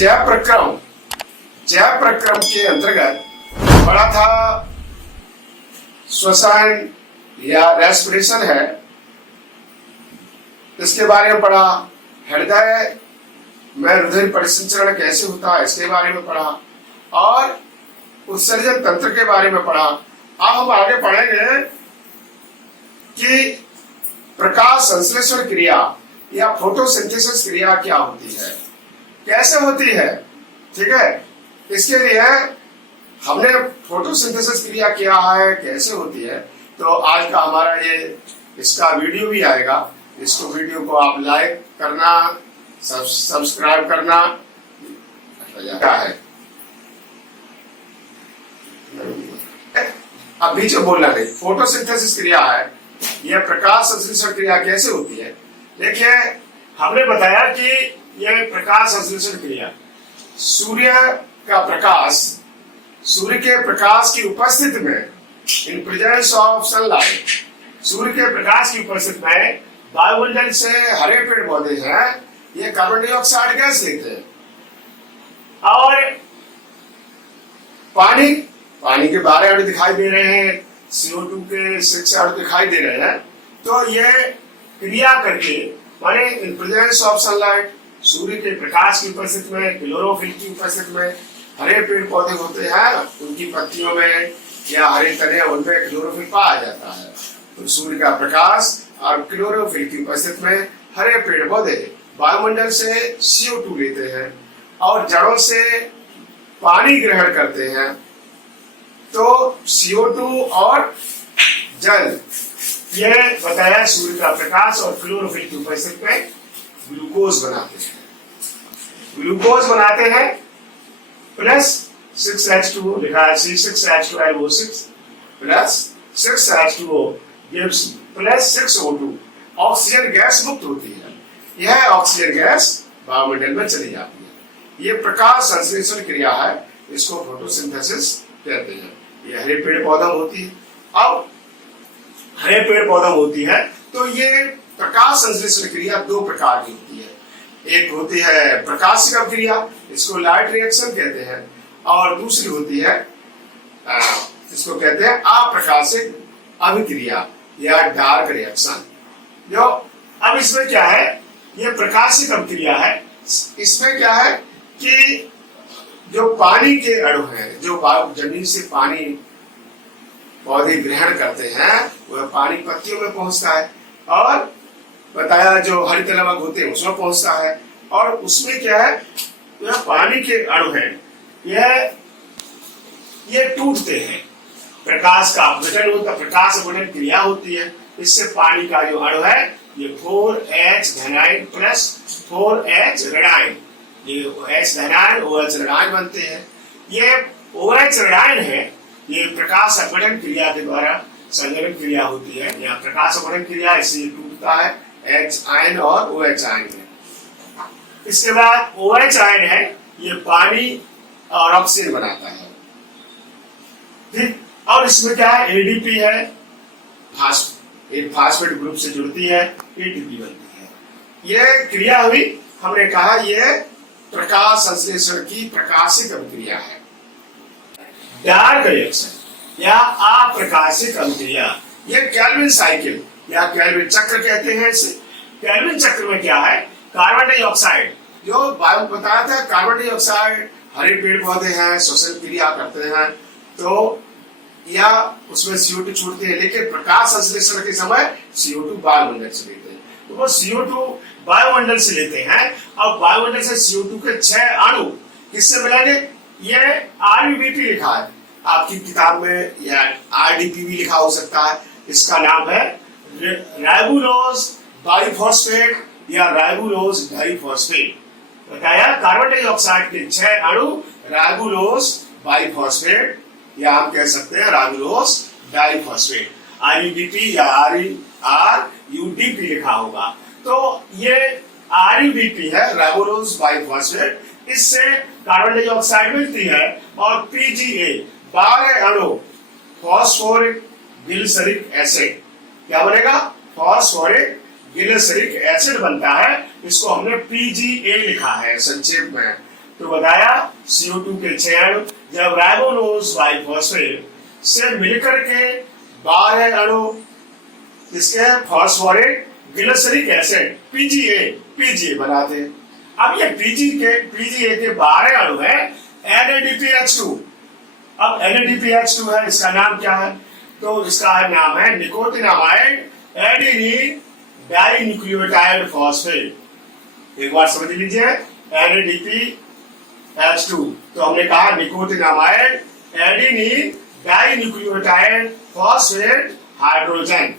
जैव प्रक्रम के अंतर्गत पढ़ा था श्वसन या रेस्पिरेशन है, इसके बारे में पढ़ा। हृदय में रुधिर परिसंचरण कैसे होता है इसके बारे में पढ़ा और उत्सर्जन तंत्र के बारे में पढ़ा। अब हम आगे पढ़ेंगे कि प्रकाश संश्लेषण क्रिया या फोटोसिंथेसिस क्रिया क्या होती है, कैसे होती है। ठीक है, इसके लिए हमने फोटोसिंथेसिस क्रिया क्या है, कैसे होती है, तो आज का हमारा ये इसका वीडियो भी आएगा। इसको वीडियो को आप लाइक करना, सब्सक्राइब करना क्या है। अभी जो बोलना नहीं, फोटोसिंथेसिस क्रिया है, यह प्रकाश संश्लेषण क्रिया कैसे होती है। देखिए, हमने बताया कि यह प्रकाश संश्लेषण क्रिया सूर्य के प्रकाश की उपस्थिति में, इन प्रेजेंस ऑफ सनलाइट, सूर्य के प्रकाश की उपस्थिति में वायुमंडल से हरे पेड़ पौधे हैं, ये कार्बन डाइऑक्साइड गैस लेते हैं और पानी के 12 अणु दिखाई दे रहे हैं, CO2 के 6 अणु दिखाई दे रहे हैं। तो ये क्रिया करके माने इन प्रेजेंस ऑफ सनलाइट, सूर्य के प्रकाश की उपस्थिति में, क्लोरोफिल की उपस्थिति में हरे पेड़ पौधे होते हैं, उनकी पत्तियों में या हरे तने उनमें क्लोरोफिल पाया जाता है। तो सूर्य का प्रकाश और क्लोरोफिल की उपस्थिति में हरे पेड़ पौधे वायुमंडल से CO2 लेते हैं और जड़ों से पानी ग्रहण करते हैं। तो CO2 और जल, यह बताया सूर्य का प्रकाश और क्लोरोफिल की उपस्थिति में ग्लूकोज बनाते हैं प्लस 6H2O लिखा है, C6H12O6 plus 6H2O gives plus 6O2, oxygen gas मुक्त होती है। यह ऑक्सीजन गैस वायुमंडल में चली जाती है। यह प्रकाश संश्लेषण क्रिया है, इसको फोटोसिंथेसिस कहते हैं। ये हरे पेड़ पौधा होती है। अब हरे पेड़ पौधा होती है तो ये प्रकाश संश्लेषण क्रिया 2 प्रकार की होती है। एक होती है प्रकाशिक क्रिया, इसको लाइट रिएक्शन कहते हैं, और दूसरी होती है इसको कहते हैं अप्रकाशिक अभिक्रिया या डार्क रिएक्शन। जो अब इसमें क्या है, ये प्रकाशिक अभिक्रिया है। इसमें क्या है कि जो पानी के अणु हैं, जो जमीन से पानी पौधे ग्रहण करते हैं, वह पानी पत्तियों में पहुंचता है और बताया जो हरित लवक होते हैं उसमें पहुंचता है। और उसमें क्या है, यह पानी के अणु हैं, ये टूटते हैं। प्रकाश का अपघटन होता है, प्रकाश अपघटन क्रिया होती है। इससे पानी का जो अणु है ये 4H धनायन प्लस 4H ऋणायन, ये H धनायन OH ऋणायन बनते हैं। ये OH ऋणायन है, ये प्रकाश अपघटन क्रिया के द्वारा संघनन क्रिया होती है। यहाँ प्रकाश अपघटन क्रिया इससे टूटता है H आयन और OH आयन में। इसके बाद OH आयन है, ये पानी और ऑक्सीजन बनाता है। ठीक, और इसमें क्या है, ADP है, एक फास्फेट ग्रुप से जुड़ती है, ATP बनती है। यह क्रिया हुई, हमने कहा यह प्रकाश संश्लेषण की प्रकाशिक अभिक्रिया है। डार्क रिएक्शन या अप्रकाशिक अभिक्रिया, यह केल्विन साइकिल या केल्विन चक्र कहते हैं इसे। केल्विन चक्र में क्या है, कार्बन डाइऑक्साइड, जो वायु बताया था, कार्बन डाइऑक्साइड हरे पेड़ पौधे हैं, श्वसन क्रिया करते हैं, तो या उसमें CO2 छूटते हैं, लेकिन प्रकाश संश्लेषण के समय CO2 वायुमंडल से लेते हैं। तो वो CO2 वायुमंडल से लेते हैं और वायुमंडल से CO2 के 6 अणु किससे मिलेंगे, ये RBP लिखा है आपकी किताब में, या RDP भी लिखा हो सकता है। इसका नाम है राइबोलोज बाइफॉस्फेट या राइबोलोज डाइफॉस्फेट। बताया कार्बन डाइऑक्साइड के 6 अणु राइबोलोज बाइफॉस्फेट, या हम कह सकते हैं राइबोलोज डाइफॉस्फेट। RUDP या RUDP लिखा होगा। तो ये RUDP है, राइबोलोज बाइफॉस्फेट। इससे कार्बन डाइऑक्साइड मिलती है और PGA 12 अणु फॉस्फोरिक गिलिसरिक एसिड, क्या बनेगा, फॉस्फोरिक गिलिसरिक एसिड बनता है। इसको हमने PGA लिखा है संक्षेप में। तो बताया CO2 के 6 अणु जब राइबोलोज बाइफॉस्फेट से मिलकर के 12 अणु इसके फॉस्फोरेट ग्लिसरिक एसिड पीजीए बनाते हैं। अब ये पीजीए के 12 अणु है NADPH2। अब NADPH2 है, इसका नाम क्या है? तो इसका नाम है निकोटिनामाइड एडेनिन डाइन्यूक्लियोटाइड फॉस्फेट। एक बार समझ लीजिए, NADPH2 तो हमने कहा nicotinamide adenine dinucleotide phosphate hydrogen.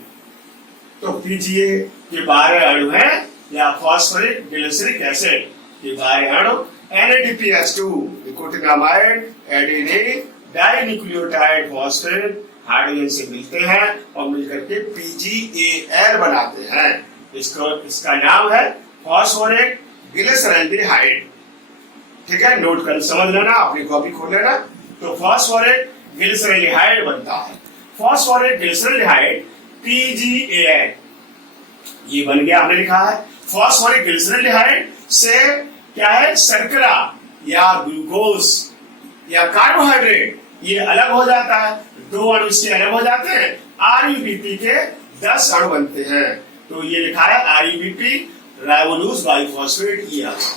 तो पीजीए के 12 अणु हैं या फॉस्फोरिक ग्लिसरिक एसिड के 12 अणु NADPH2 nicotinamide adenine dinucleotide phosphate hydrogen से मिलते हैं और मिलकर के PgAl बनाते हैं। इसका नाम है फॉस्फोरिक ग्लिसरल्डिहाइड। ठीक है, नोट कर समझ लेना, अपनी कॉपी खोल लेना। तो फॉस्फोरिक ग्लिसरल्डिहाइड बनता है, फॉस्फोरिक ग्लिसरल्डिहाइड PgAl ये बन गया, हमने लिखा है। फॉस्फोरिक ग्लिसरल्डिहाइड से क्या है, शर्करा या ग्लूकोज या कार्बोहाइड्रेट ये अलग हो जाता है, 2 अणु इसके अलग हो जाते हैं, RUBP के 10 अणु बनते हैं। तो ये लिखा है RUBP राइबोलोज बाइफॉस्फेट ये आता है।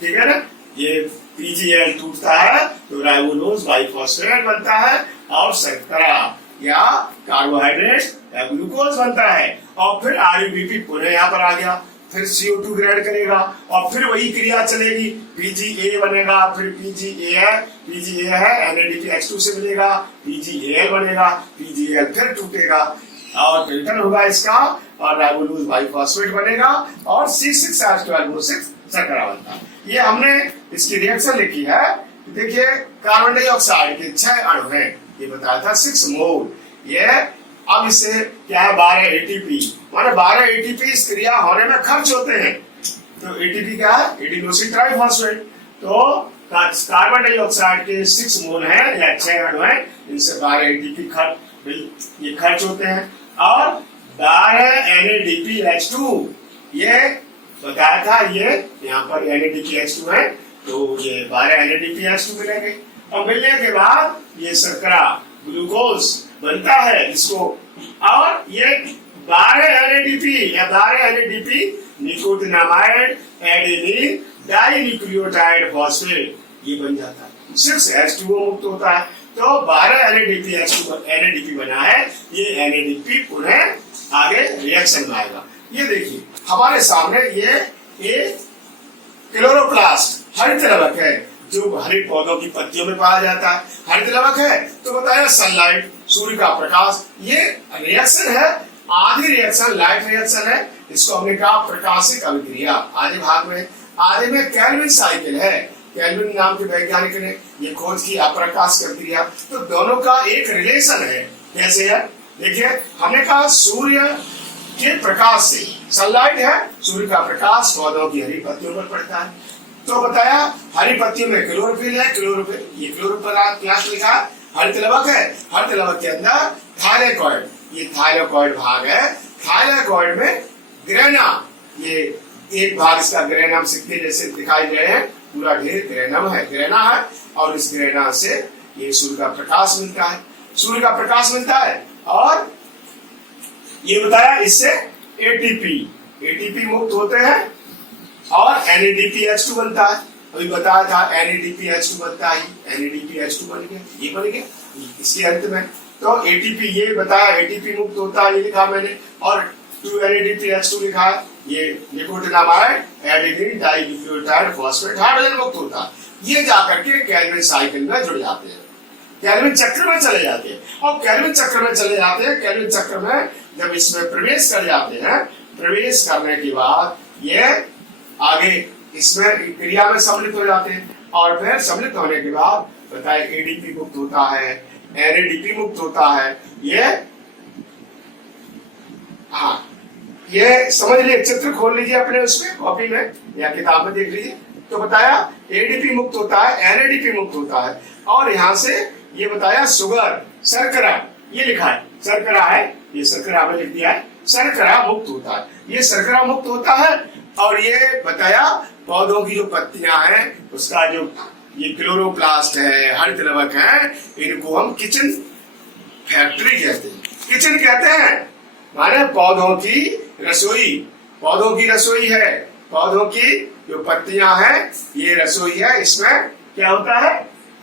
ठीक है ना, ये PgAl टूटता है तो राइबोलोज बाइफॉस्फेट बनता है और शर्करा या कार्बोहाइड्रेट या ग्लूकोज बनता है। और फिर RUBP पुनः यहाँ पर आ गया, फिर CO2 ग्रहण करेगा और फिर वही क्रिया चलेगी, PGA बनेगा, फिर PGA है NADPH2 से मिलेगा, PGAl बनेगा, PGAl फिर टूटेगा और फिल्टर होगा इसका और राइबोलोज बाइफॉस्फेट बनेगा और C6H12O6 शर्करा बनता है। ये हमने इसकी रिएक्शन लिखी है। देखिए कार्बन डाइऑक्साइड के 6 अणु हैं, ये बताया था 6 मोल। ये अब इससे क्या है 12 ATP, माने 12 ATP इस क्रिया होने में खर्च होते हैं। तो ATP क्या है, एडिनोसिन ट्राइफॉस्फेट। तो कार्बन डाइऑक्साइड के 6 मोल हैं या 6 अणु हैं, इनसे 12 ATP ये खर्च होते हैं और 12 NADPH2 ये बताया था, ये यहाँ पर NADPH2 है तो ये 12 NADPH2 मिलेंगे और मिलने के बाद ये शर्करा ग्लूकोज बनता है इसको और ये 12 NADP या 12 NADP nicotinamide adenine dinucleotide phosphate ये बन जाता है, 6H2O मुक्त होता है। तो 12 NADPH2 बना है, ये NADP पुनः आगे रिएक्शन में आएगा। ये देखिए हमारे सामने ये एक क्लोरोप्लास्ट हरित लवक है जो हरे पौधों की पत्तियों में पाया जाता है। हरित लवक है तो बताया सनलाइट, सूर्य का प्रकाश। ये रिएक्शन है, आधी रिएक्शन लाइट रिएक्शन है, इसको हमने कहा प्रकाशिक अभिक्रिया। आधे भाग में, आधे में केल्विन साइकिल है, केल्विन नाम के वैज्ञानिक ने ये खोज की अप्रकाशिक अभिक्रिया। तो दोनों का एक रिलेशन है। कैसे है देखिए, हमने कहा सूर्य के प्रकाश से, सनलाइट है, सूर्य का प्रकाश पौधों की हरी पत्तियों पर पड़ता है। तो बताया हरी पत्तियों में क्लोरोफिल है, क्लोरोफिल ये क्लोरोप्लास्ट लिखा है। हरित लवक है, हरित लवक के अंदर थाइलेकॉइड, ये थाइलेकॉइड भाग है। थाइलेकॉइड में ग्रेना, ये एक भाग इसका ग्रेनम सिक्के जैसे दिखाई दे रहे हैं, पूरा ढेर ग्रेनम है, ग्रेना है और इस ग्रेना से ये सूर्य का प्रकाश मिलता है, सूर्य का प्रकाश मिलता है। और ये बताया इससे ATP मुक्त होते हैं और NADPH2 बनता है। अभी बताया था NADPH2 बनता है, NADPH2 बन गया, ये बन गया इसके अंत में। तो ATP ये बताया ATP मुक्त होता है, ये लिखा मैंने, और 2 NADPH2 लिखा है, ये nicotinamide adenine dinucleotide phosphate hydrogen मुक्त होता है। ये जाकर के केल्विन साइकिल में जुड़ जाते हैं, केल्विन चक्र में चले जाते हैं। और केल्विन चक्र में चले जाते हैं, केल्विन चक्र में जब इसमें प्रवेश कर जाते हैं, प्रवेश करने के बाद ये आगे इसमें क्रिया में सम्मिलित हो जाते हैं और फिर सम्मिलित होने के बाद बताए ADP मुक्त होता है, NADP मुक्त होता है। ये हाँ, ये समझ लीजिए, चित्र खोल लीजिए अपने उसमें कॉपी में या किताब में देख लीजिए। तो बताया ADP मुक्त होता है, NADP मुक्त होता है और यहाँ से ये बताया शुगर, शर्करा, ये लिखा है शर्करा है, ये शर्करा में लिख दिया है, शर्करा मुक्त होता है। ये शर्करा मुक्त होता है और ये बताया पौधों की जो पत्तियां हैं उसका जो ये क्लोरोप्लास्ट है, हरित लवक है, इनको हम किचन फैक्ट्री कहते हैं। किचन कहते हैं माने पौधों की रसोई, पौधों की रसोई है, पौधों की जो पत्तियां हैं ये रसोई है। इसमें क्या होता है,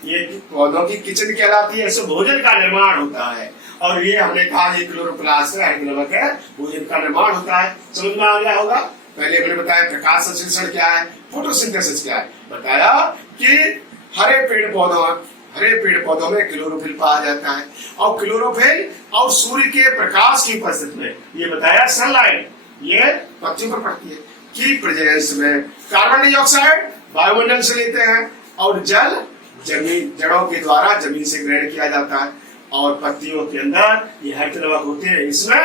ये पौधों की किचन कहलाती है, इसमें भोजन का निर्माण होता है। और ये हमने कहा ये क्लोरोप्लास्ट है, हरित लवक है, भोजन का निर्माण होता है। समझ में आ गया होगा। पहले मैंने बताया प्रकाश संश्लेषण क्या है, फोटोसिंथेसिस क्या है, बताया कि हरे पेड़ पौधों में क्लोरोफिल पाया जाता है और क्लोरोफिल और सूर्य के प्रकाश की उपस्थिति में ये बताया सनलाइट ये पत्तियों पर पड़ती है की प्रेजेंस में कार्बन डाइऑक्साइड वायुमंडल से लेते हैं और जल जड़ों के द्वारा जमीन से ग्रहण किया जाता है और पत्तियों के अंदर ये हरित लवक होते हैं। इसमें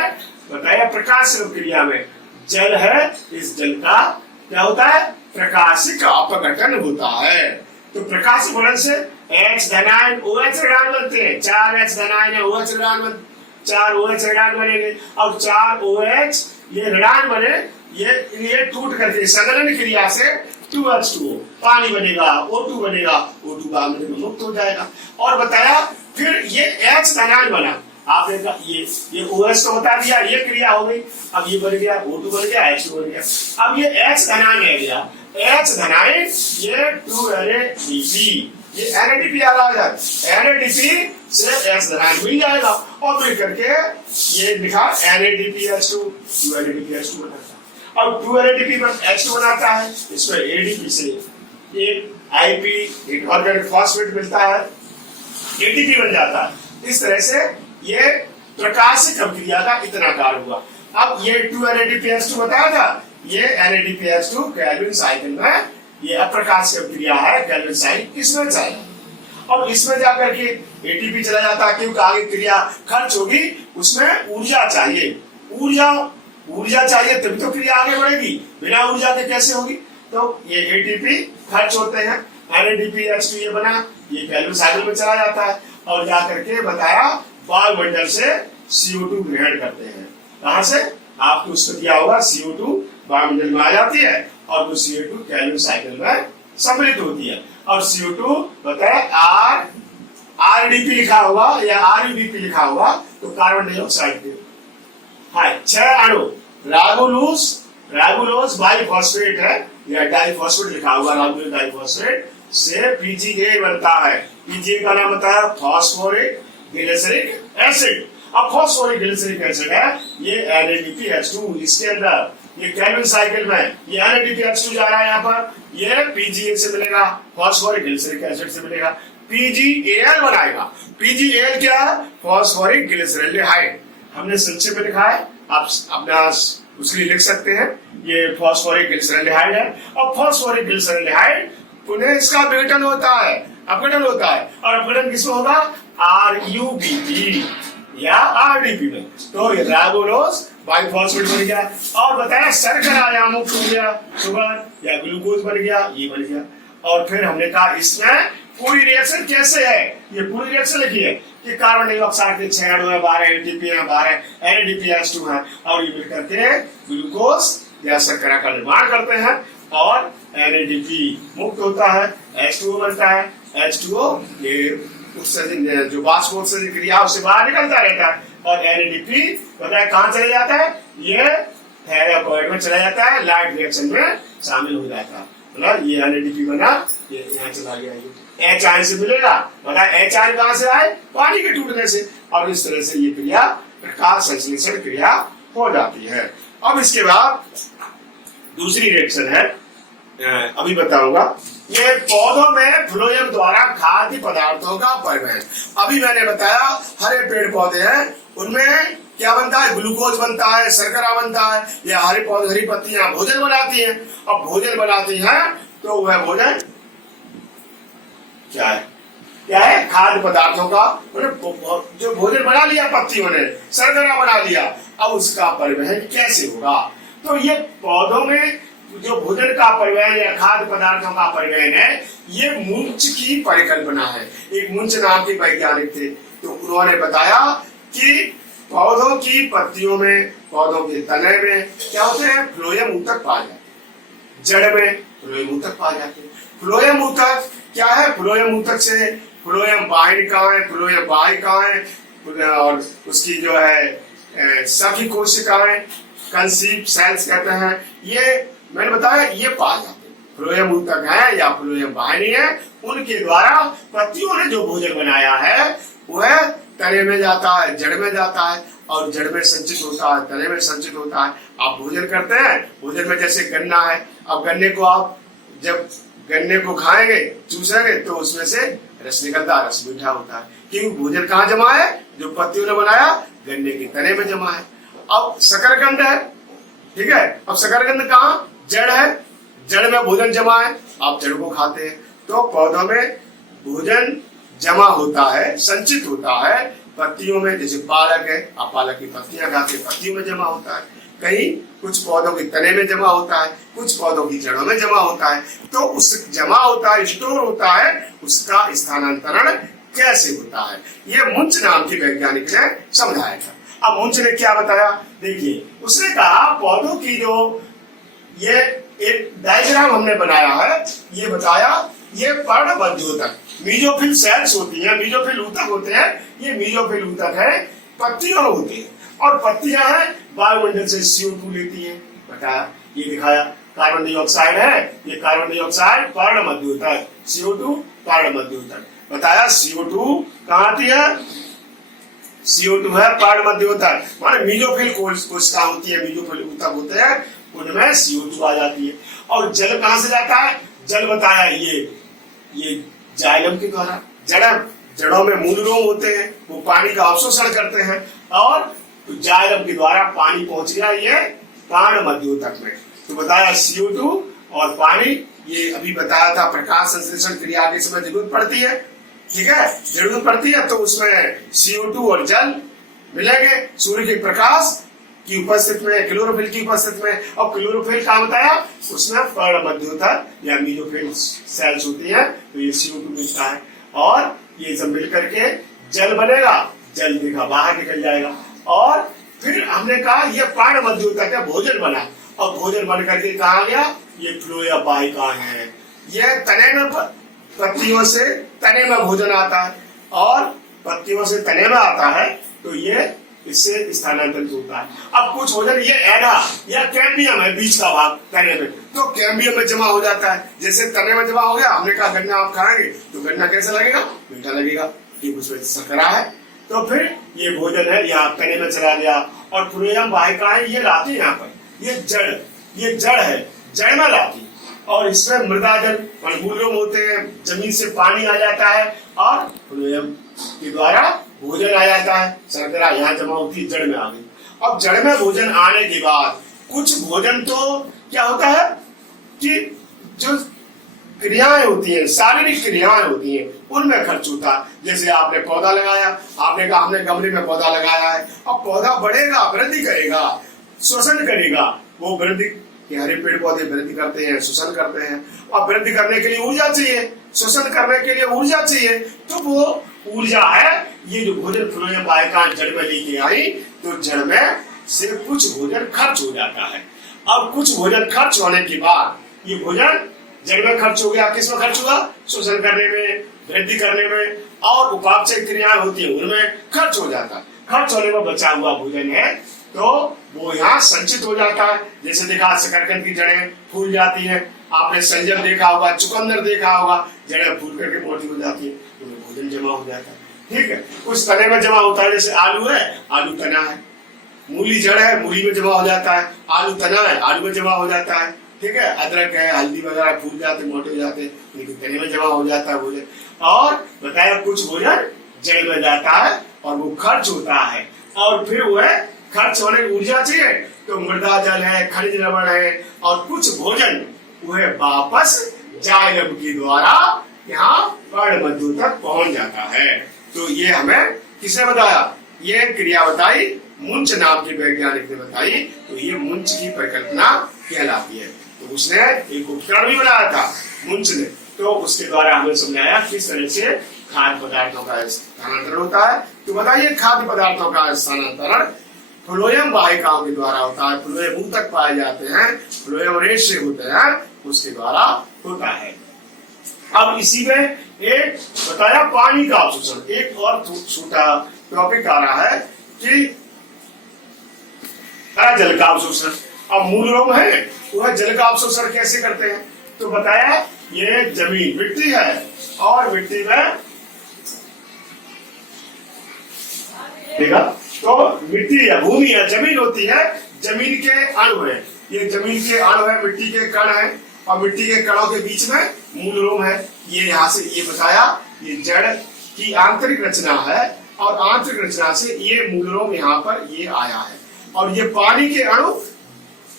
बताया प्रकाश क्रिया में जल है, इस जल का क्या होता है, प्रकाशिक अपघटन होता है। तो प्रकाशिक होने से H धनायन OH ऋणायन बनते हैं, 4 H धनायन है, OH ऋणायन 4 OH ऋणायन बनेंगे और 4 OH ये ऋणायन बने, ये टूट करके संगलन क्रिया से 2H2O पानी बनेगा, O2 बनेगा, O2 बाद में मुक्त हो जाएगा। और बताया फिर ये H धनायन बना, आपने कहा ये OH तो बता दिया, ये क्रिया हो गई, अब ये बन गया O2 बन गया, H2 बन गया। अब ये H धनायन है गया, H धनायन ये 2NADP, ये NADP आ रहा है, NADP से H धनायन मिल जाएगा और मिल करके ये लिखा NADPH2, 2NADPH2 बनाता है। अब 2NADP पर H2 बनाता है, इसमें ADP से एक IP एक ऑर्गेनिक फॉस्फेट मिलता है, ATP बन जाता है। इस तरह से ये प्रकाशिक अभिक्रिया का इतना कार्य हुआ। अब ये 2NADPH2 बताया था, ये NADPH2 केल्विन साइकिल में ये अप्रकाशिक अभिक्रिया है, केल्विन साइकिल इसमें जाएगा और इसमें जाकर के ATP चला जाता है क्योंकि आगे क्रिया खर्च होगी, उसमें ऊर्जा चाहिए, ऊर्जा चाहिए तभी तो क्रिया आगे बढ़ेगी, बिना ऊर्जा के कैसे होगी। तो ये ATP खर्च होते हैं, NADPH2 ये बना, ये केल्विन साइकिल में चला जाता है और जाकर के बताया वायुमंडल से CO2 ग्रहण करते हैं। कहां से, आपको उसको दिया होगा CO2 वायुमंडल में आ जाती है और वो CO2 केल्विन साइकिल में सम्मिलित होती है और CO2 बताया RDP लिखा होगा या RUDP लिखा होगा तो कार्बन डाइऑक्साइड के 6 अणु रागुलोज बाइफॉस्फेट है या डाइफॉस्फेट लिखा होगा, रागुलोज डाइफॉस्फेट से PGA बनता है। PGA का नाम बताया फॉस्फोरिक ग्लिसरिक एसिड। अब फॉस्फोरिक ग्लिसरिक एसिड है ये NADPH2, इसके अंदर ये केल्विन साइकिल में ये NADPH2 जा रहा है, यहाँ पर ये PGA से मिलेगा, फॉस्फोरिक ग्लिसरिक एसिड से मिलेगा, PGAL बनाएगा। PGAL क्या है, फॉस्फोरिक ग्लिसरॉल्डिहाइड, हमने संक्षेप में लिखा है, आप अपना उसके लिए लिख सकते हैं, ये फॉस्फोरिक ग्लिसरॉल्डिहाइड है। और फॉस्फोरिक ग्लिसरॉल्डिहाइड पुनः इसका अपघटन होता है और अपघटन किसमें होगा, RUBP या RDP में। तो ये रागुलोज बाइफॉस्फेट बन गया और बताया शर्करा या मुक्त हो गया, शुगर या ग्लूकोज बन गया, ये बन गया। और फिर हमने कहा इसमें पूरी रिएक्शन कैसे है, ये पूरी रिएक्शन लिखिए कि कार्बन डाइऑक्साइड के 6 अणु है, 12 ATP है, 12 NADPH2 है और ये मिलकर के ग्लूकोज या शर्करा का निर्माण करते हैं और NADP मुक्त होता है, H2O बनता है, H2O ये उत्सर्जन जो वाष्पोत्सर्जन क्रिया उससे बाहर निकलता रहता है और NADP बताया कहाँ चले जाता है, ये थायरॉइड में चला जाता है, लाइट रिएक्शन में शामिल हो जाता है। मतलब ये NADP बना, ये यहाँ चला गया, ये H आयन से मिलेगा, बताया H आयन कहाँ से आए, पानी के टूटने से, और इस तरह से ये क्रिया प्रकाश संश्लेषण क्रिया हो जाती है। अब इसके बाद दूसरी रिएक्शन है, अभी बताऊंगा, ये पौधों में फ्लोएम द्वारा खाद्य पदार्थों का परिवहन। अभी मैंने बताया हरे पेड़ पौधे हैं, उनमें क्या बनता है, ग्लूकोज बनता है, शर्करा बनता है, या हरी पत्तियां भोजन बनाती हैं। अब भोजन बनाती हैं तो वह भोजन क्या है, खाद्य पदार्थों का, जो भोजन बना लिया पत्तियों ने, शर्करा बना लिया, अब उसका परिवहन कैसे होगा। तो ये पौधों में जो भोजन का परिवहन या खाद्य पदार्थों का परिवहन है, ये मुंच की परिकल्पना है। एक मुंच नाम के वैज्ञानिक थे, तो उन्होंने बताया कि पौधों की पत्तियों में, पौधों के तने में क्या होते हैं, फ्लोएम ऊतक पाए जाते हैं। जड़ में फ्लोएम ऊतक पाए जाते हैं। फ्लोएम ऊतक क्या है? फ्लोएम ऊतक से फ्लोएम वाहिकाएं, फ्लोएम वाहिकाएं और उसकी जो है सभी कोशिकाएं, कंसीव सेल्स कहते हैं, ये मैंने बताया ये पाए जाते हैं। फ्लोएम ऊतक है या फ्लोएम वाहिनी है, उनके द्वारा पत्तियों ने जो भोजन बनाया है वह तने में जाता है, जड़ में जाता है और जड़ में संचित होता है, तने में संचित होता है। आप भोजन करते हैं, भोजन में जैसे गन्ना है, अब गन्ने को आप जब गन्ने को खाएंगे, चूसेंगे तो उसमें से रस निकलता है, रस मीठा होता है, क्योंकि भोजन कहाँ जमा है? जो पत्तियों ने बनाया गन्ने के तने में जमा है। अब शकरकंद है, ठीक है, अब शकरकंद कहाँ? जड़ है, जड़ में भोजन जमा है, आप जड़ को खाते हैं। तो पौधों में भोजन जमा होता है, संचित होता है पत्तियों में, जैसे पालक है, आप पालक की पत्तियां खाते हैं, पत्तियों में जमा होता है, कहीं कुछ पौधों के तने में जमा होता है, कुछ पौधों की जड़ों में जमा होता है। तो उस जमा होता है, स्टोर होता है, उसका स्थानांतरण कैसे होता है, ये मुंच नाम के वैज्ञानिक ने समझाया था। अब मुंच ने क्या बताया? देखिए, उसने कहा पौधों की जो ये एक डायग्राम हमने बनाया है, ये बताया ये पर्णबद्धोतक मीजोफिल सेल्स होती हैं, मीजोफिल ऊतक होते हैं, ये मीजोफिल ऊतक है, पत्तियां होती है और पत्तियां हैं वायुमंडल से CO2 लेती है, बताया, ये दिखाया। कार्बन डाइऑक्साइड है, ये कार्बन डाइऑक्साइड पर्णबद्धोतक, CO2 पर्णबद्धोतक, बताया। CO2 कहाँ आती है? CO2 है पर्णबद्धोतक, माने मीजोफिल कोशिका होती है, मीजोफिल ऊतक होते हैं, उनमें CO2 आ जाती है। और जल कहाँ से जाता है? जल बताया ये जाइलम के द्वारा, जड़ों में मूल रोम होते हैं, वो पानी का अवशोषण करते हैं और जाइलम के द्वारा पानी पहुंच गया ये पर्णबद्धोतक में। तो बताया CO2 और पानी, ये अभी बताया था प्रकाश संश्लेषण क्रिया के समय जरूरत पड़ती है, ठीक है, जरूरत पड़ती है, तो उसमें CO2 और जल मिलेंगे सूर्य के प्रकाश की उपस्थिति में, क्लोरोफिल की उपस्थिति में। और क्लोरोफिल का बताया उसमें पर्णबद्धोतक या मीजोफिल सेल्स होती है, तो ये CO2 मिलता है और ये सब मिलकर के जल बनेगा, जल देखा बाहर निकल जाएगा। और फिर हमने कहा ये पर्णबद्धोतक का भोजन बना और भोजन बन करके कहा गया ये फ्लोएम वाहिकाएं है, ये तने में पत्तियों से तने में भोजन आता है और पत्तियों से तने में आता है, तो ये इससे स्थानांतरित होता है। अब कुछ भोजन ये एडा या कैम्बियम है, बीच का भाग तने में, तो कैम्बियम में जमा हो जाता है, जैसे तने में जमा हो गया। हमने कहा गन्ना आप खाएंगे तो गन्ना कैसा लगेगा? मीठा लगेगा, क्योंकि उसमें शर्करा है। तो फिर ये भोजन है यहाँ तने में चला गया और फ्लोएम वाहिकाएं ये लाती है यहाँ पर, ये जड़ है, जड़ में लाती और इसमें मृदा जल मूलरोम होते हैं, जमीन से पानी आ जाता है और फ्लोएम के द्वारा भोजन आ जाता है, शर्करा यहाँ जमा होती है, जड़ में आ गई। अब जड़ में भोजन आने के बाद कुछ भोजन तो क्या होता है कि जो क्रियाएं होती हैं, शारीरिक क्रियाएं होती हैं, उनमें खर्च होता है। जैसे आपने पौधा लगाया, आपने कहा हमने गमले में पौधा लगाया है, अब पौधा बढ़ेगा, वृद्धि करेगा, श्वसन करेगा, वो वृद्धि, हरे पेड़ पौधे वृद्धि करते हैं, श्वसन करते हैं, अब वृद्धि करने के लिए ऊर्जा चाहिए, श्वसन करने के लिए ऊर्जा चाहिए, तो वो ऊर्जा है ये जो भोजन फ्लोएम वाहिकाएं जड़ में लेके आई, तो जड़ में से कुछ भोजन खर्च हो जाता है। अब कुछ भोजन खर्च होने के बाद ये भोजन जड़ में खर्च हो गया, किस में खर्च हुआ? श्वसन करने में, वृद्धि करने में और उपापचय क्रियाएं होती है उनमें खर्च हो जाता है। खर्च होने में बचा हुआ भोजन है तो वो यहाँ संचित हो जाता है। जैसे देखा शकरकंद की जड़ें फूल जाती है, आपने संजम देखा होगा, चुकंदर देखा होगा, जड़ें फूल करके मोटी हो जाती है, तो भोजन जमा हो जाता है, ठीक है। कुछ तने में जमा होता है, जैसे आलू है, आलू तना है, मूली जड़ है, मूली में जमा हो जाता है, आलू तना है, आलू में जमा हो जाता है, ठीक है। अदरक है, हल्दी वगैरह फूल जाते, मोटे हो जाते, लेकिन तने में जमा हो जाता है भोजन। और बताया कुछ भोजन जड़ में जाता है और वो खर्च होता है, और फिर वह खर्च होने की ऊर्जा चाहिए, तो मृदा जल है, खनिज लवण है, और कुछ भोजन वह वापस जाइलम के द्वारा यहाँ पर्णबद्धोतक पहुंच जाता है। तो ये हमें किसने बताया? ये क्रिया बताई मुंच नाम के वैज्ञानिक ने बताई। तो ये मुंच की परिकल्पना कहलाती है। तो उसने एक उपकरण भी बनाया था मुंच ने, तो उसके द्वारा हमें समझाया किस तरह से खाद्य पदार्थों का स्थानांतरण होता है। तो बताइए खाद्य पदार्थों का स्थानांतरण फ्लोएम वाहिकाओं के द्वारा होता है। फ्लोएम ऊतक पाए जाते हैं, फ्लोएम रेशे होते हैं, उसके द्वारा होता है। अब इसी में एक बताया पानी का अवशोषण, एक और छोटा टॉपिक आ रहा है कि जल का अवशोषण। अब मूल रोग है वह जल का अवशोषण कैसे करते हैं, तो बताया ये जमीन मिट्टी है और मिट्टी में ठीक है, तो मिट्टी या भूमि या जमीन होती है, जमीन के अणु है, ये जमीन के अणु है, मिट्टी के कण है और मिट्टी के कणों के बीच में मूल रोम है। ये यहाँ से ये बताया ये जड़ की आंतरिक रचना है और आंतरिक रचना से ये मूल रोम यहाँ पर ये आया है। और ये पानी के अणु,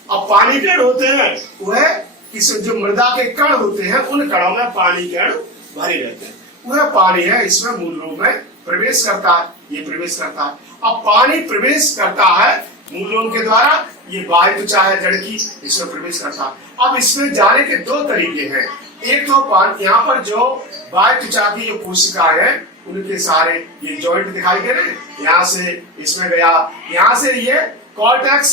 अब पानी के अणु होते हैं वह किस जो मृदा के कण होते हैं उन कणों में पानी के अणु भरे रहते हैं, वह पानी है इसमें मूल रूप में प्रवेश करता है, ये प्रवेश करता है। अब पानी प्रवेश करता है मूल रूप के द्वारा, ये बाह्य त्वचा है जड़ की, इसमें प्रवेश करता है। अब इसमें जाने के दो तरीके हैं, एक तो पानी यहाँ पर जो बाह्य त्वचा की जो कोशिकाएं हैं उनके सारे ये जॉइंट दिखाई दे रहे हैं, यहाँ से इसमें गया, यहाँ से ये कॉर्टेक्स,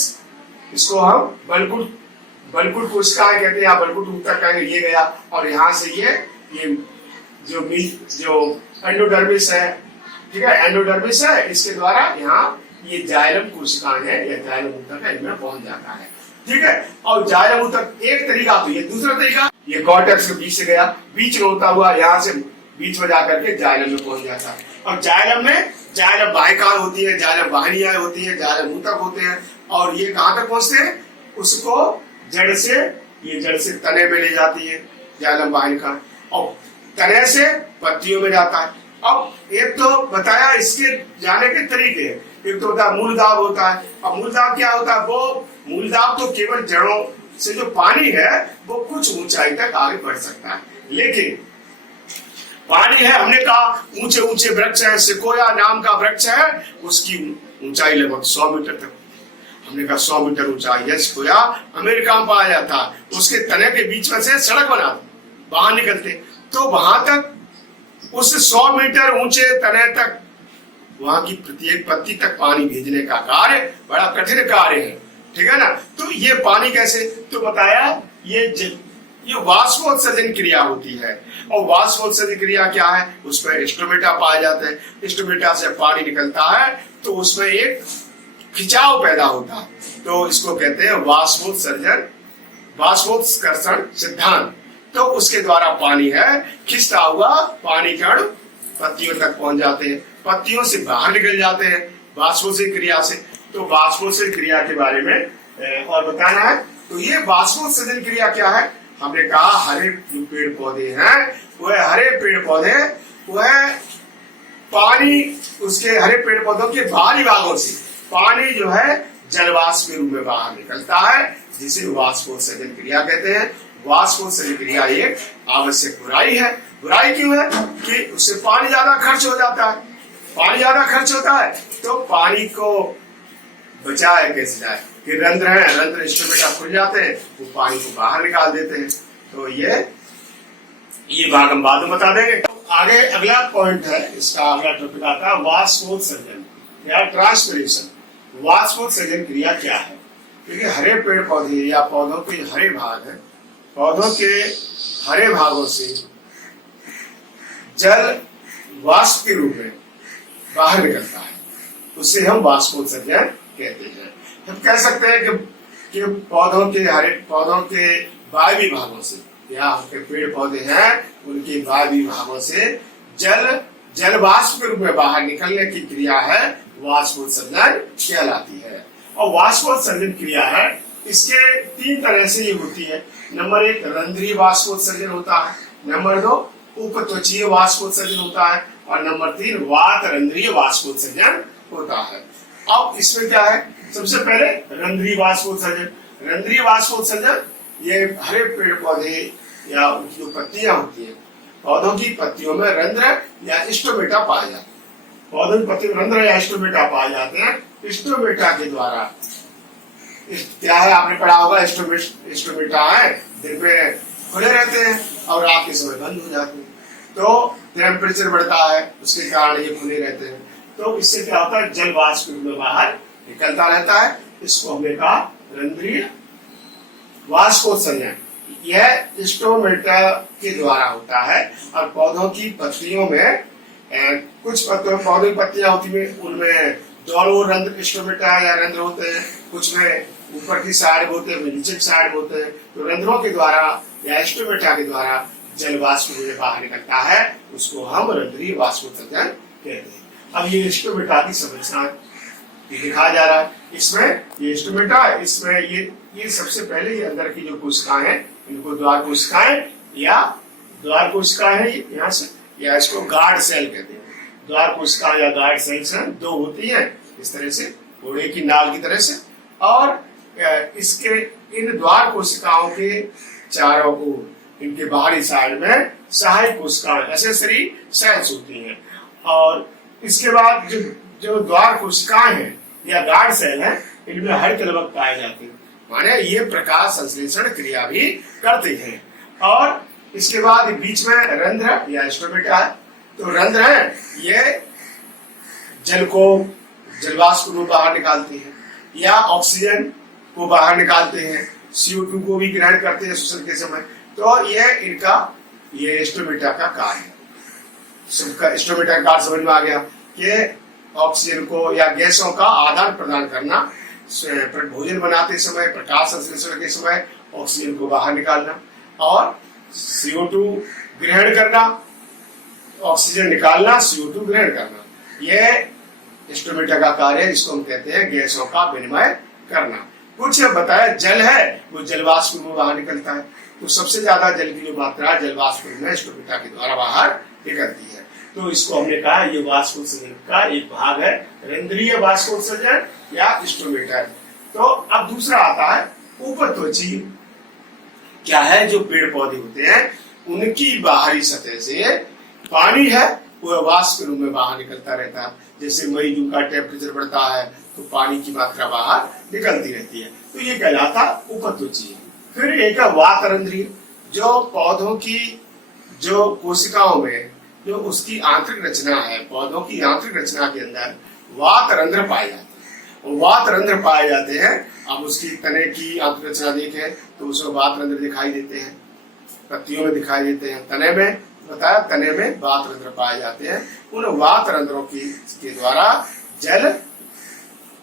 इसको हम बलकुट कोशिकाएं कहते हैं या बलकुट ऊतक कहेंगे, ये गया और यहाँ से ये जो एंडोडर्मिस है, ठीक है, एंडोडर्मिस है, इसके द्वारा यहाँ ये जाइलम कोशिकाएं हैं या जाइलम ऊतक है, इनमें पहुंच जाता है, ठीक है। और जाइलम ऊतक एक तरीका तो ये, दूसरा तरीका ये कॉर्टेक्स के बीच से गया, बीच में होता हुआ यहाँ से बीच में जाकर के जाइलम में पहुंच जाता है। और जाइलम में जाइलम बाह्यकार होती है, जाइलम वाहिनियां होती है, जाइलम ऊतक होते हैं और ये कहाँ तक पहुंचते हैं, उसको जड़ से तने में ले जाती है जाइलम वाहिनिका और तने से पत्तियों में जाता है। अब एक तो बताया इसके जाने के तरीके, एक तो होता है मूलदाब होता है। अब मूलदाब क्या होता है, वो मूलदाब तो केवल जड़ों से जो पानी है वो कुछ ऊंचाई तक आगे बढ़ सकता है, लेकिन पानी है हमने कहा ऊंचे ऊंचे वृक्ष है, सिकोया नाम का वृक्ष है, उसकी ऊंचाई लगभग 100 मीटर तक, हमने कहा 100 मीटर ऊंचाई है सिकोया, अमेरिका में पाया जाता है। उसके तने के बीच में से सड़क बना बाहर निकलते, तो वहां तक उस 100 मीटर ऊंचे तने तक वहां की प्रत्येक पत्ती तक पानी भेजने का कार्य बड़ा कठिन कार्य है, ठीक है ना। तो ये पानी कैसे, तो बताया ये वाष्पोत्सर्जन क्रिया होती है। और वाष्पोत्सर्जन क्रिया क्या है, उसमें स्टोमेटा पाए जाते हैं, स्टोमेटा से पानी निकलता है तो उसमें एक खिंचाव पैदा होता है, तो इसको कहते हैं वाष्पोत्कर्षण सिद्धांत। तो उसके द्वारा पानी है खिंचता हुआ पानी कण पत्तियों तक पहुंच जाते हैं, पत्तियों से बाहर निकल जाते हैं वाष्पोत्सर्जन क्रिया से। तो वाष्पोत्सर्जन क्रिया के बारे में और बताना है, तो ये वाष्पोत्सर्जन क्रिया क्या है, हमने कहा हरे जो पेड़ पौधे हैं वह हरे पेड़ पौधे वह पानी, उसके हरे पेड़ पौधों के बाहरी भागों से पानी जो है जलवाष्प के रूप में बाहर निकलता है, जिसे वाष्पोत्सर्जन क्रिया कहते हैं। वाष्पोत्सर्जन क्रिया एक आवश्यक बुराई है। बुराई क्यों है कि उससे पानी ज्यादा खर्च हो जाता है, पानी ज्यादा खर्च होता है तो पानी को बचाए कैसे जाए कि रंध्र है, रंध्र इंस्ट्रूमेंट खुल जाते हैं, वो पानी को बाहर निकाल देते हैं। तो ये भाग हम बाद में बता देंगे। आगे अगला पॉइंट है, इसका अगला टॉपिक आता है वाष्पोत्सर्जन या ट्रांसपिरेशन। वाष्पोत्सर्जन क्रिया क्या है, क्योंकि हरे पेड़ पौधे या पौधों के हरे भाग है, पौधों के हरे भागों से जल वाष्प के रूप में बाहर निकलता है, उससे हम वाष्पोत्सर्जन कहते हैं। हम कह सकते हैं कि पौधों के वायवी भागों से या आपके पेड़ पौधे हैं उनके वायवी भागों से जल वाष्प के रूप में बाहर निकलने की क्रिया है वाष्पोत्सर्जन कहलाती है। और वाष्पोत्सर्जन क्रिया है, इसके 3 तरह से ये होती है। नंबर 1 रंध्रीय वाष्पोत्सर्जन होता है, नंबर 2 उपत्वचीय वाष्पोत्सर्जन होता है और नंबर 3 वात रंध्रीय वाष्पोत्सर्जन होता है। अब इसमें क्या है, सबसे पहले रंध्रीय वाष्पोत्सर्जन। रंध्रीय वाष्पोत्सर्जन ये हरे पेड़ पौधे या जो पत्तियां होती है, पौधों की पत्तियों में रंध्र या स्टोमेटा पाए जाते हैं, पौधों की पत्तियों में रंध्र या स्टोमेटा पाए जाते हैं। स्टोमेटा के द्वारा क्या है, आपने पढ़ा होगा, स्टोमेटा है दिन में खुले रहते हैं और रात के समय बंद हो जाते हैं, तो टेम्परेचर बढ़ता है उसके कारण ये खुले रहते हैं। तो इससे क्या होता है, जल वाष्प में बाहर निकलता रहता है, इसको हमने कहा रंध्रीय वाष्पोत्सर्जन यह स्टोमेटा के द्वारा होता है। और पौधों की पत्तियों में कुछ पौधों की पत्तियां होती हैं, उनमें दोनों रंध्र स्टोमेटा या रंध्र होते हैं, कुछ में ऊपर की साइड होते हैं, नीचे की साइड होते हैं। तो रंध्रों के द्वारा या स्टोमेटा के द्वारा जल वाष्प बाहर निकलता है, उसको हम रंध्रीय वाष्पोत्सर्जन कहते हैं। अब ये स्टोमेटा की संरचना दिखाया जा रहा है। इसमें ये स्टोमेटा, इसमें ये सबसे पहले ये अंदर की जो कोशिकाएं हैं, इनको द्वार कोशिकाएं या द्वार कोशिकाएं हैं यहाँ से, या इसको गार्ड सेल कहते हैं। द्वार कोशिका या गार्ड सेल्स दो होती है इस तरह से, घोड़े की नाल की तरह से। और इसके इन द्वार कोशिकाओं के चारों ओर इनके बाहरी साइड में सहायक कोशिकाएं एसेसरी सेल्स होती हैं। और इसके बाद जो द्वार कोशिकाएं हैं या गार्ड सेल है, इनमें हरितलवक पाए जाते हैं, माने ये प्रकाश संश्लेषण क्रिया भी करते हैं। और इसके बाद बीच में रंध्र या स्टोमेटा है। तो रंध्र है, ये जल को जलवाष्प को बाहर निकालते हैं या ऑक्सीजन को बाहर निकालते हैं, CO2 को भी ग्रहण करते हैं श्वसन के समय। तो ये स्टोमेटा का कार्य है। सबका स्टोमेटा का कार्य समझ में आ गया कि ऑक्सीजन को या गैसों का आदान प्रदान करना, भोजन बनाते समय, प्रकाश संश्लेषण के समय ऑक्सीजन को बाहर निकालना और CO2 ग्रहण करना, ऑक्सीजन निकालना, CO2 ग्रहण करना, यह स्टोमेटा का कार्य है, जिसको हम कहते हैं गैसों का विनिमय करना। कुछ बताया जल है, वो जलवाष्प में बाहर निकलता है। तो सबसे ज्यादा जल की जो मात्रा जलवाष्प में स्टोमेटा के द्वारा बाहर निकलती है। तो इसको हमने कहा ये वाष्पोत्सर्जन का एक भाग है, रंध्रीय वाष्पोत्सर्जन या स्टोमेटा। तो अब दूसरा आता है उपत्वची। क्या है, जो पेड़ पौधे होते हैं उनकी बाहरी सतह से पानी है वो वाष्प के रूप में बाहर निकलता रहता है। जैसे मई जून का टेम्परेचर बढ़ता है तो पानी की मात्रा बाहर निकलती रहती है, तो ये कहलाता उपत्वची। फिर एक वातरंध्रीय, जो पौधों की जो कोशिकाओं में जो उसकी आंतरिक रचना है, पौधों की आंतरिक रचना के अंदर वातरंध्र पाए जाते हैं। वातरंध्र पाए जाते हैं। अब उसकी तने की आंतरिक रचना देखें तो उसमें वातरंध्र दिखाई देते हैं, पत्तियों में दिखाई देते हैं, तने में बताया, तने में वातरंध्र पाए जाते हैं। उन वातरंध्रों के द्वारा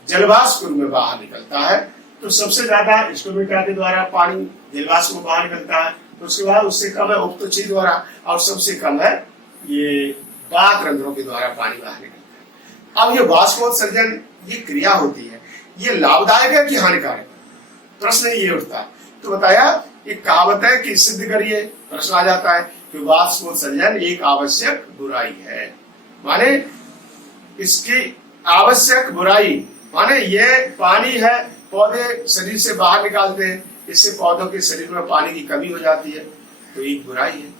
जलवाष्प के रूप में बाहर निकलता है। तो सबसे ज्यादा स्टोमेटा के द्वारा पानी जलवाष्प में बाहर निकलता है। तो उसके बाद उससे कम है उपत्वची द्वारा, और सबसे कम है ये वातरंध्रों के द्वारा पानी बाहर निकलता है। अब ये वाष्पोत्सर्जन ये क्रिया होती है, ये लाभदायक है कि हानिकारक है, प्रश्न ये उठता है। तो बताया एक कहावत है कि सिद्ध करिए, प्रश्न आ जाता है कि वाष्पोत्सर्जन एक आवश्यक बुराई है। माने इसकी आवश्यक बुराई माने ये पानी है, पौधे शरीर से बाहर निकालते हैं, इससे पौधों के शरीर में पानी की कमी हो जाती है, तो एक बुराई है।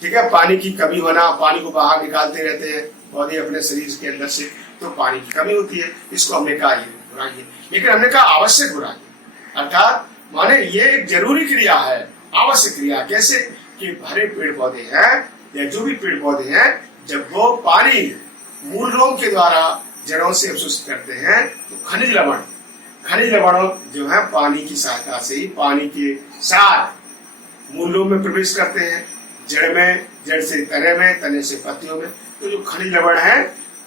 ठीक है, पानी की कमी होना, पानी को बाहर निकालते रहते हैं पौधे अपने शरीर के अंदर से, तो पानी की कमी होती है, इसको हमने कहा ये बुराई है। लेकिन हमने कहा आवश्यक बुराई, अर्थात माने ये एक जरूरी क्रिया है, आवश्यक क्रिया। कैसे कि हरे पेड़ पौधे हैं या जो भी पेड़ पौधे हैं, जब वो पानी मूल रोग के द्वारा जड़ों से अवशोषित करते हैं, तो खनिज लवण जो है पानी की सहायता से ही पानी के साथ मूल रोग में प्रवेश करते हैं, जड़ में, जड़ से तने में, तने से पत्तियों में। तो जो खनिज लवण है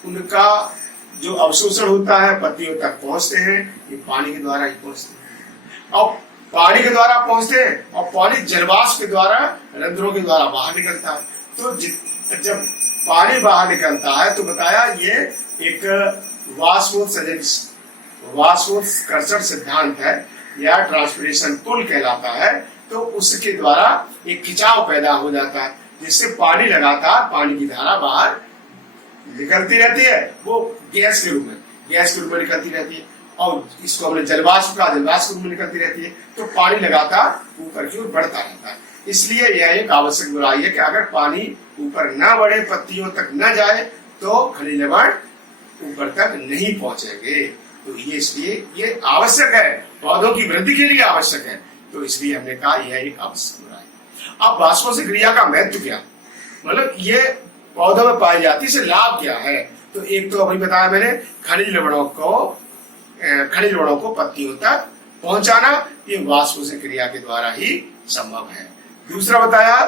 उनका जो अवशोषण होता है पत्तियों तक पहुंचते हैं, ये पानी के द्वारा ही पहुंचते हैं। और पानी के द्वारा पहुंचते हैं और पानी जलवाष्प के द्वारा रंध्रों के द्वारा बाहर निकलता है। तो जब पानी बाहर निकलता है तो बताया ये एक वाष्पोत्कर्षण सिद्धांत है या ट्रांसपिरेशन पुल कहलाता है। तो उसके द्वारा एक खिंचाव पैदा हो जाता है, जिससे पानी लगातार, पानी की धारा बाहर निकलती रहती है, वो गैस के रूप में निकलती रहती है। और इसको हमने जलवाष्प का, जलवाष्प के रूप में निकलती रहती है। तो पानी लगातार ऊपर की ओर बढ़ता रहता है। इसलिए यह एक आवश्यक बुराई है कि अगर पानी ऊपर न बढ़े, पत्तियों तक न जाए, तो खनिज लवण ऊपर तक नहीं पहुंचेंगे। तो ये इसलिए ये आवश्यक है, पौधों की वृद्धि के लिए आवश्यक है। तो इसलिए हमने कहा यह एक आवश्यक बुराई। अब वाष्पोत्सर्जन क्रिया का महत्व क्या, मतलब ये पौधों में पाई जाती है, लाभ क्या है। तो एक तो अभी बताया मैंने, खनिज लवणों को पत्तियों तक पहुंचाना, ये वाष्पोत्सर्जन क्रिया के द्वारा ही संभव है। दूसरा बताया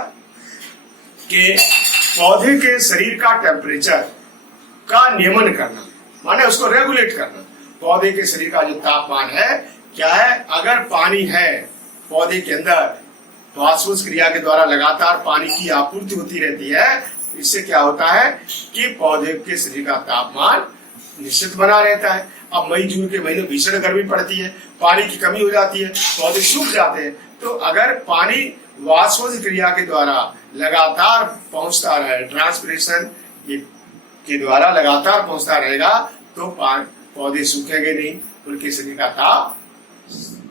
कि पौधे के शरीर का टेम्परेचर का नियमन करना, माने उसको रेगुलेट करना। पौधे के शरीर का जो तापमान है क्या है, अगर पानी है पौधे के अंदर, वाष्पोत्सर्जन क्रिया के द्वारा लगातार पानी की आपूर्ति होती रहती है, इससे क्या होता है कि पौधे के शरीर का तापमान निश्चित बना रहता है। अब मई जून के महीने भीषण गर्मी पड़ती है, पानी की कमी हो जाती है, पौधे सूख जाते हैं। तो अगर पानी वाष्पोत्सर्जन क्रिया के द्वारा लगातार पहुंचता रहे, ट्रांसपिरेशन के द्वारा लगातार पहुंचता रहेगा, तो पौधे सूखेंगे नहीं, उनके शरीर का ताप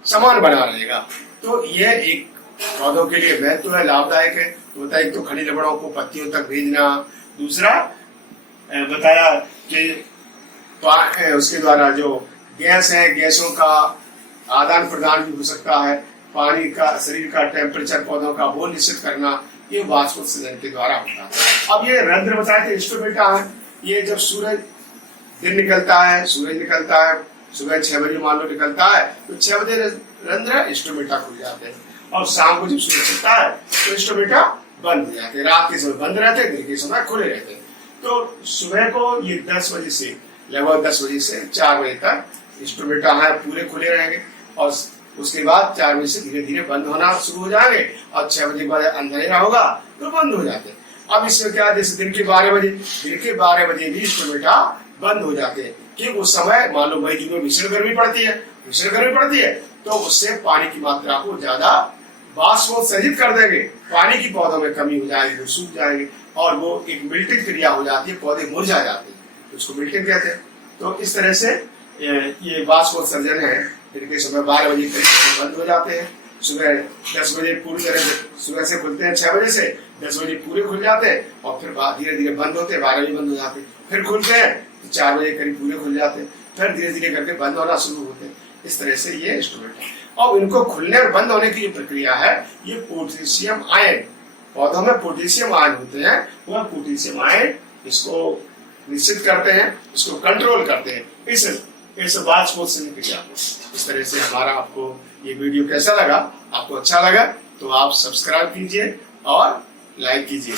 समान बना रहेगा। तो यह एक पौधों के लिए महत्व है, लाभदायक है। होता है एक तो खनिज लवणों को पत्तियों तक भेजना, दूसरा बताया कि उसके द्वारा जो गैस है, गैसों का आदान प्रदान भी हो सकता है। पानी का, शरीर का टेम्परेचर पौधों का वो निश्चित करना, ये वाष्पोत्सर्जन के द्वारा होता है। अब ये रंध्र बताए थे, स्टोमेटा है। ये जब सूरज दिन निकलता है, सूरज निकलता है, सुबह 6 बजे मान लो निकलता है, तो 6 बजे रंध्र स्टोमेटा खुल जाते हैं, और शाम को जब सूरज छिपता है तो स्टोमेटा बंद हो जाते हैं। रात के समय बंद रहते हैं, दिन के समय खुले रहते हैं। तो सुबह को ये 10 बजे से लगभग 10 बजे से 4 बजे तक स्टोमेटा है पूरे खुले रहेंगे, और उसके बाद 4 बजे से धीरे धीरे बंद होना शुरू हो जाएंगे, और 6 बजे के बाद अंधेरा होगा तो बंद हो जाते हैं। अब इसमें क्या, जैसे दिन के 12 बजे भी स्टोमेटा बंद हो जाते हैं, कि उस समय मान लो मई जून में भीषण गर्मी पड़ती है, तो उससे पानी की मात्रा को ज्यादा वाष्पोत्सर्जित कर देंगे, पानी की पौधों में कमी हो जाएगी, वो सूख जाएंगे, और वो एक मिल्टिंग क्रिया हो जाती है, पौधे मुरझा जाते हैं, उसको मिल्टिंग कहते हैं। तो इस तरह से ये वाष्पोत्सर्जन है, दिन के समय 12 बजे करीब बंद हो जाते हैं, सुबह 10 बजे पूरी तरह से सुबह से खुलते हैं, 6 बजे से 10 बजे पूरे खुल जाते हैं, और फिर धीरे धीरे बंद होते हैं, 12 बजे बंद हो जाते हैं, फिर खुलते हैं तो 4 बजे करीब पूरे खुल जाते हैं, फिर धीरे धीरे करके बंद होना शुरू होते हैं। इस तरह से ये इंस्ट्रूमेंट है। और इनको खुलने और बंद होने की जो प्रक्रिया है, ये पोटेशियम आयन, पौधों में पोटेशियम आयन होते हैं, वह पोटेशियम आयन इसको निश्चित करते हैं, इसको कंट्रोल करते हैं, इस वाष्पोत्सर्जन क्रिया को। इस तरह से हमारा आपको ये वीडियो कैसा लगा, आपको अच्छा लगा तो आप सब्सक्राइब कीजिए और लाइक कीजिए।